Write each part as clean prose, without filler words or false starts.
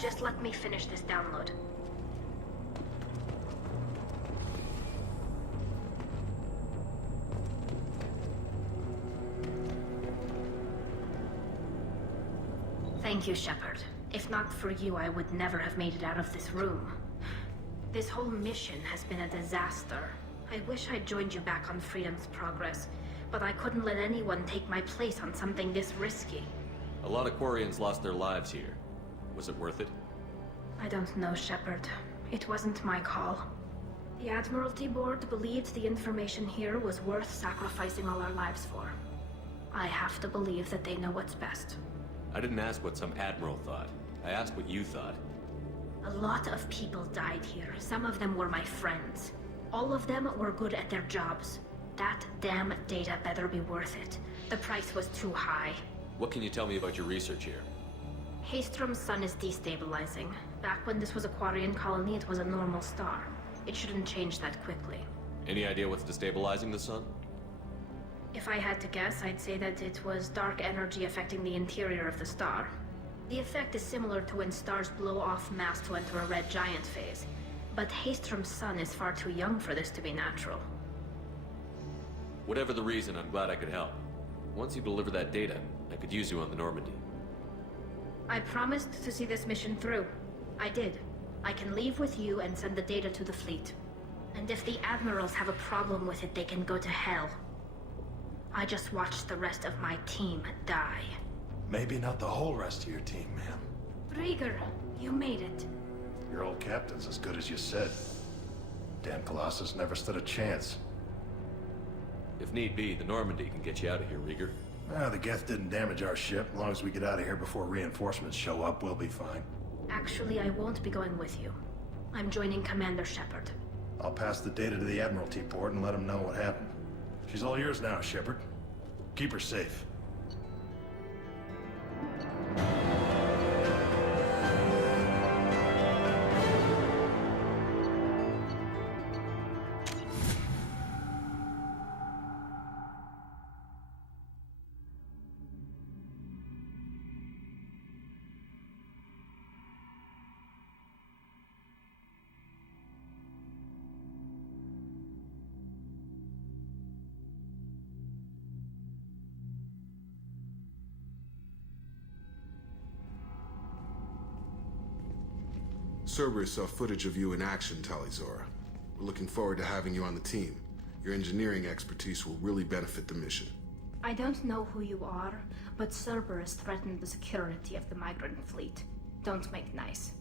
Just let me finish this download. Thank you, Shepard. If not for you, I would never have made it out of this room. This whole mission has been a disaster. I wish I'd joined you back on Freedom's Progress, but I couldn't let anyone take my place on something this risky. A lot of Quarians lost their lives here. Was it worth it? I don't know, Shepard. It wasn't my call. The Admiralty Board believed the information here was worth sacrificing all our lives for. I have to believe that they know what's best. I didn't ask what some admiral thought. I asked what you thought. A lot of people died here. Some of them were my friends. All of them were good at their jobs. That damn data better be worth it. The price was too high. What can you tell me about your research here? Haystrom's sun is destabilizing. Back when this was a Quarian colony, it was a normal star. It shouldn't change that quickly. Any idea what's destabilizing the sun? If I had to guess, I'd say that it was dark energy affecting the interior of the star. The effect is similar to when stars blow off mass to enter a red giant phase. But Haystrom's sun is far too young for this to be natural. Whatever the reason, I'm glad I could help. Once you deliver that data, I could use you on the Normandy. I promised to see this mission through. I did. I can leave with you and send the data to the fleet. And if the admirals have a problem with it, they can go to hell. I just watched the rest of my team die. Maybe not the whole rest of your team, ma'am. Rieger, you made it. Your old captain's as good as you said. Damn Colossus never stood a chance. If need be, the Normandy can get you out of here, Rieger. The Geth didn't damage our ship. As long as we get out of here before reinforcements show up, we'll be fine. Actually, I won't be going with you. I'm joining Commander Shepard. I'll pass the data to the Admiralty Board and let them know what happened. She's all yours now, Shepard. Keep her safe. Cerberus saw footage of you in action, Tali'Zorah. We're looking forward to having you on the team. Your engineering expertise will really benefit the mission. I don't know who you are, but Cerberus threatened the security of the migrant fleet. Don't make nice.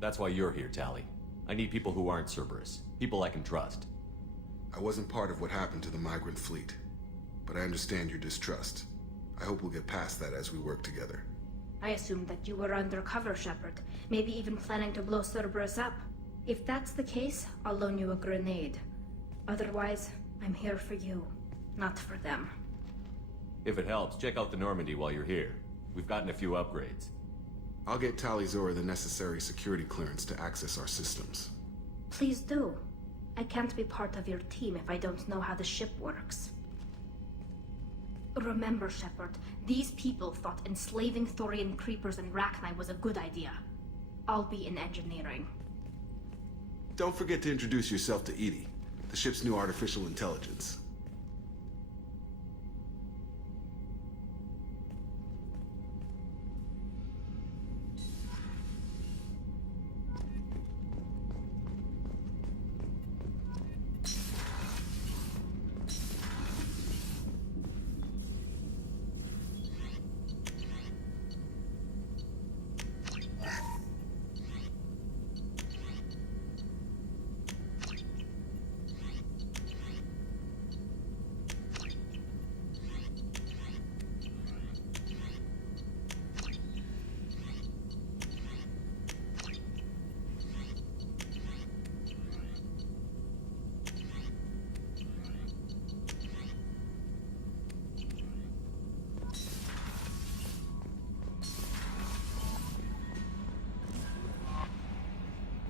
That's why you're here, Tali. I need people who aren't Cerberus. People I can trust. I wasn't part of what happened to the migrant fleet, but I understand your distrust. I hope we'll get past that as we work together. I assumed that you were undercover, Shepard. Maybe even planning to blow Cerberus up. If that's the case, I'll loan you a grenade. Otherwise, I'm here for you, not for them. If it helps, check out the Normandy while you're here. We've gotten a few upgrades. I'll get Tali'Zorah the necessary security clearance to access our systems. Please do. I can't be part of your team if I don't know how the ship works. Remember, Shepard, these people thought enslaving Thorian creepers in Rachni was a good idea. I'll be in engineering. Don't forget to introduce yourself to EDI, the ship's new artificial intelligence.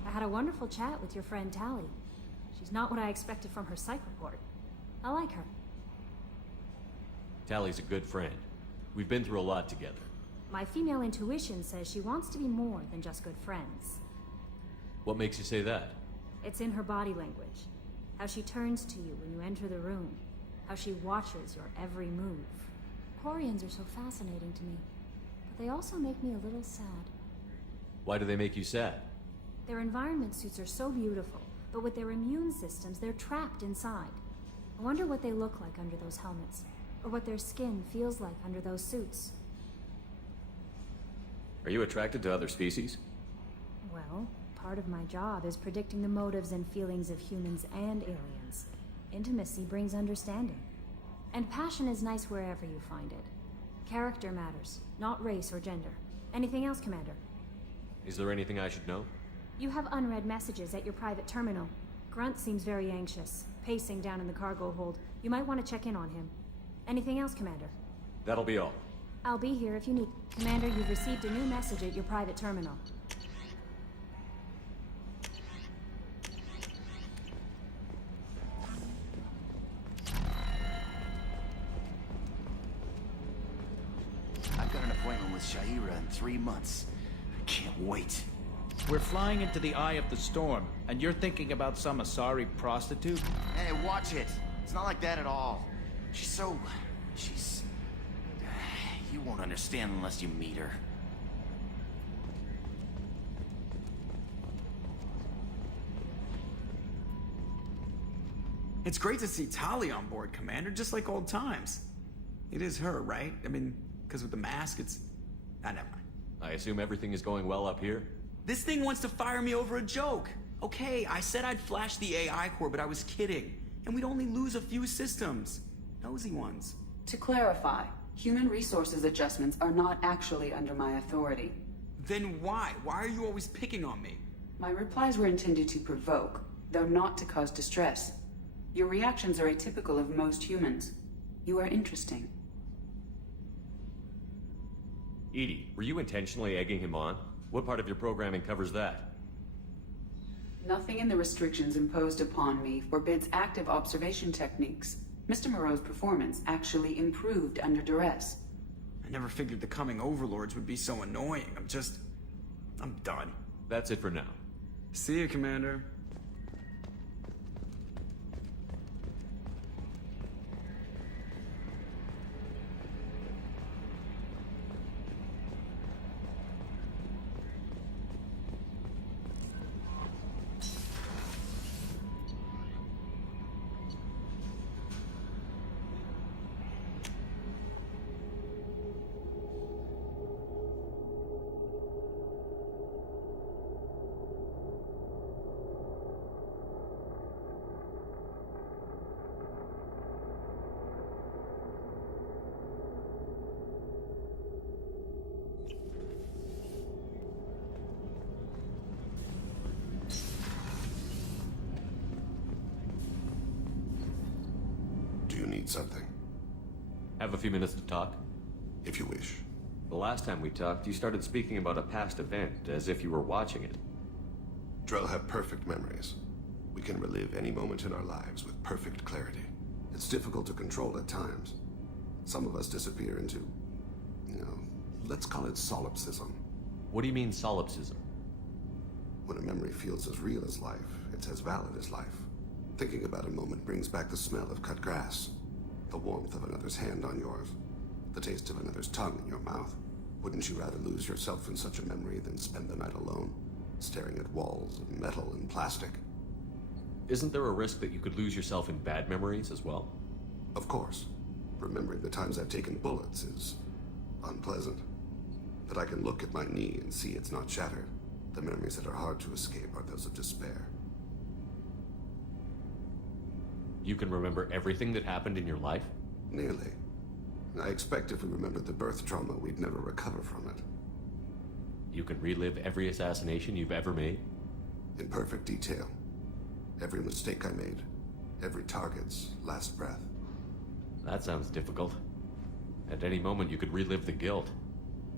I had a wonderful chat with your friend Tali. She's not what I expected from her psych report. I like her. Tali's a good friend. We've been through a lot together. My female intuition says she wants to be more than just good friends. What makes you say that? It's in her body language. How she turns to you when you enter the room. How she watches your every move. Quarians are so fascinating to me, but they also make me a little sad. Why do they make you sad? Their environment suits are so beautiful, but with their immune systems, they're trapped inside. I wonder what they look like under those helmets, or what their skin feels like under those suits. Are you attracted to other species? Well, part of my job is predicting the motives and feelings of humans and aliens. Intimacy brings understanding. And passion is nice wherever you find it. Character matters, not race or gender. Anything else, Commander? Is there anything I should know? You have unread messages at your private terminal. Grunt seems very anxious, pacing down in the cargo hold. You might want to check in on him. Anything else, Commander? That'll be all. I'll be here if you need. Commander, you've received a new message at your private terminal. I've got an appointment with Sha'ira in 3 months. I can't wait. We're flying into the eye of the storm, and you're thinking about some Asari prostitute? Hey, watch it. It's not like that at all. She's... You won't understand unless you meet her. It's great to see Tali on board, Commander, just like old times. It is her, right? I mean, because with the mask, it's... never mind. I assume everything is going well up here? This thing wants to fire me over a joke. Okay, I said I'd flash the AI core, but I was kidding. And we'd only lose a few systems. Nosy ones. To clarify, human resources adjustments are not actually under my authority. Then why? Why are you always picking on me? My replies were intended to provoke, though not to cause distress. Your reactions are atypical of most humans. You are interesting. EDI, were you intentionally egging him on? What part of your programming covers that? Nothing in the restrictions imposed upon me forbids active observation techniques. Mr. Moreau's performance actually improved under duress. I never figured the coming overlords would be so annoying. I'm done. That's it for now. See you, Commander. Do you need something? Have a few minutes to talk? If you wish. The last time we talked, you started speaking about a past event, as if you were watching it. Drell have perfect memories. We can relive any moment in our lives with perfect clarity. It's difficult to control at times. Some of us disappear into, let's call it solipsism. What do you mean, solipsism? When a memory feels as real as life, it's as valid as life. Thinking about a moment brings back the smell of cut grass, the warmth of another's hand on yours, the taste of another's tongue in your mouth. Wouldn't you rather lose yourself in such a memory than spend the night alone, staring at walls of metal and plastic? Isn't there a risk that you could lose yourself in bad memories as well? Of course. Remembering the times I've taken bullets is unpleasant. But I can look at my knee and see it's not shattered. The memories that are hard to escape are those of despair. You can remember everything that happened in your life? Nearly. I expect if we remembered the birth trauma, we'd never recover from it. You can relive every assassination you've ever made? In perfect detail. Every mistake I made. Every target's last breath. That sounds difficult. At any moment, you could relive the guilt.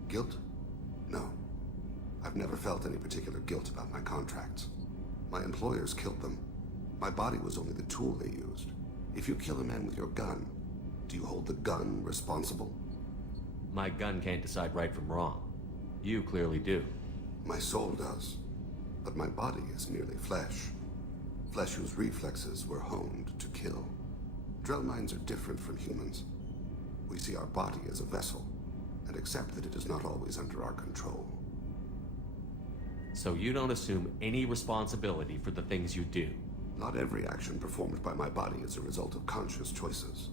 Guilt? No. I've never felt any particular guilt about my contracts. My employers killed them. My body was only the tool they used. If you kill a man with your gun, do you hold the gun responsible? My gun can't decide right from wrong. You clearly do. My soul does, but my body is merely flesh. Flesh whose reflexes were honed to kill. Drell minds are different from humans. We see our body as a vessel, and accept that it is not always under our control. So you don't assume any responsibility for the things you do? Not every action performed by my body is a result of conscious choices.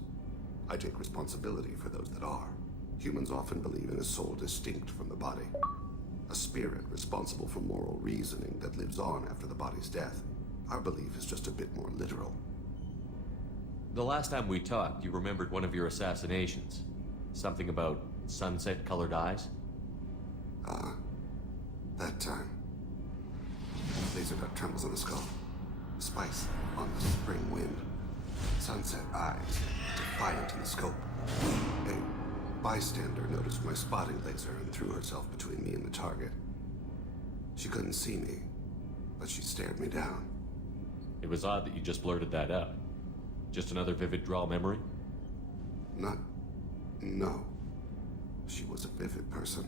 I take responsibility for those that are. Humans often believe in a soul distinct from the body. A spirit responsible for moral reasoning that lives on after the body's death. Our belief is just a bit more literal. The last time we talked, you remembered one of your assassinations. Something about sunset-colored eyes? That time. Laser dot trembles on the skull. Spice on the spring wind. Sunset eyes, defiant in the scope. A bystander noticed my spotting laser and threw herself between me and the target. She couldn't see me, but she stared me down. It was odd that you just blurted that out. Just another vivid draw memory? No. She was a vivid person.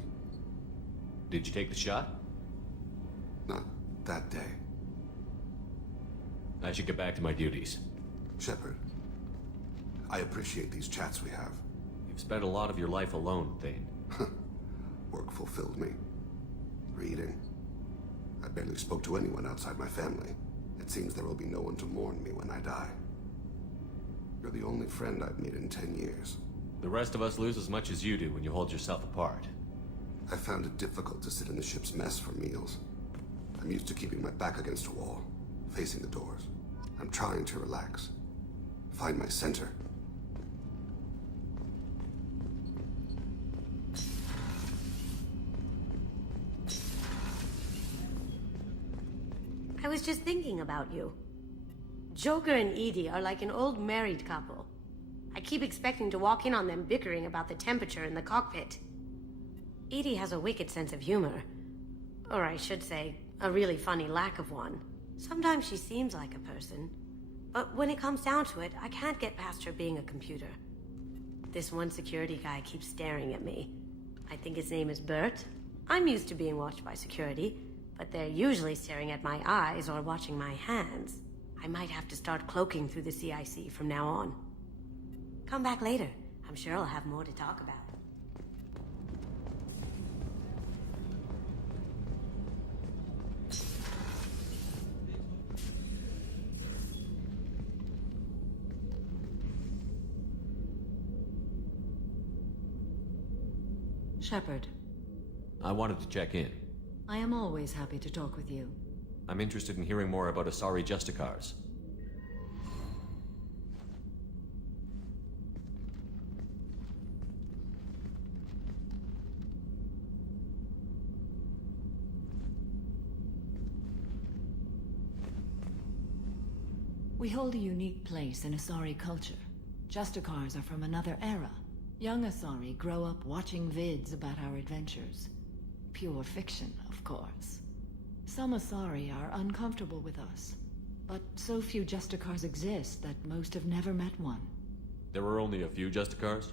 Did you take the shot? Not that day. I should get back to my duties. Shepard, I appreciate these chats we have. You've spent a lot of your life alone, Thane. Work fulfilled me. Reading. I barely spoke to anyone outside my family. It seems there will be no one to mourn me when I die. You're the only friend I've made in 10 years. The rest of us lose as much as you do when you hold yourself apart. I found it difficult to sit in the ship's mess for meals. I'm used to keeping my back against a wall, facing the doors. I'm trying to relax. Find my center. I was just thinking about you. Joker and Edie are like an old married couple. I keep expecting to walk in on them bickering about the temperature in the cockpit. Edie has a wicked sense of humor. Or I should say, a really funny lack of one. Sometimes she seems like a person. But when it comes down to it, I can't get past her being a computer. This one security guy keeps staring at me. I think his name is Bert. I'm used to being watched by security, but they're usually staring at my eyes or watching my hands. I might have to start cloaking through the CIC from now on. Come back later. I'm sure I'll have more to talk about. Shepard. I wanted to check in. I am always happy to talk with you. I'm interested in hearing more about Asari Justicars. We hold a unique place in Asari culture. Justicars are from another era. Young Asari grow up watching vids about our adventures. Pure fiction, of course. Some Asari are uncomfortable with us, but so few Justicars exist that most have never met one. There were only a few Justicars?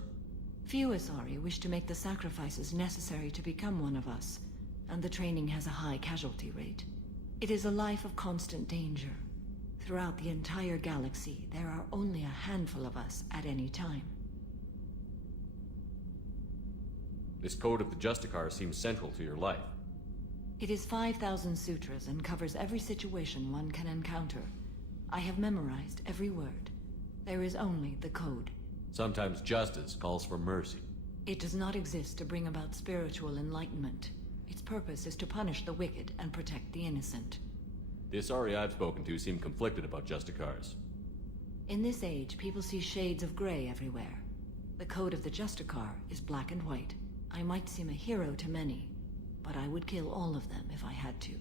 Few Asari wish to make the sacrifices necessary to become one of us, and the training has a high casualty rate. It is a life of constant danger. Throughout the entire galaxy, there are only a handful of us at any time. This code of the Justicar seems central to your life. It is 5,000 sutras and covers every situation one can encounter. I have memorized every word. There is only the code. Sometimes justice calls for mercy. It does not exist to bring about spiritual enlightenment. Its purpose is to punish the wicked and protect the innocent. The Asari I've spoken to seem conflicted about Justicars. In this age, people see shades of gray everywhere. The code of the Justicar is black and white. I might seem a hero to many, but I would kill all of them if I had to.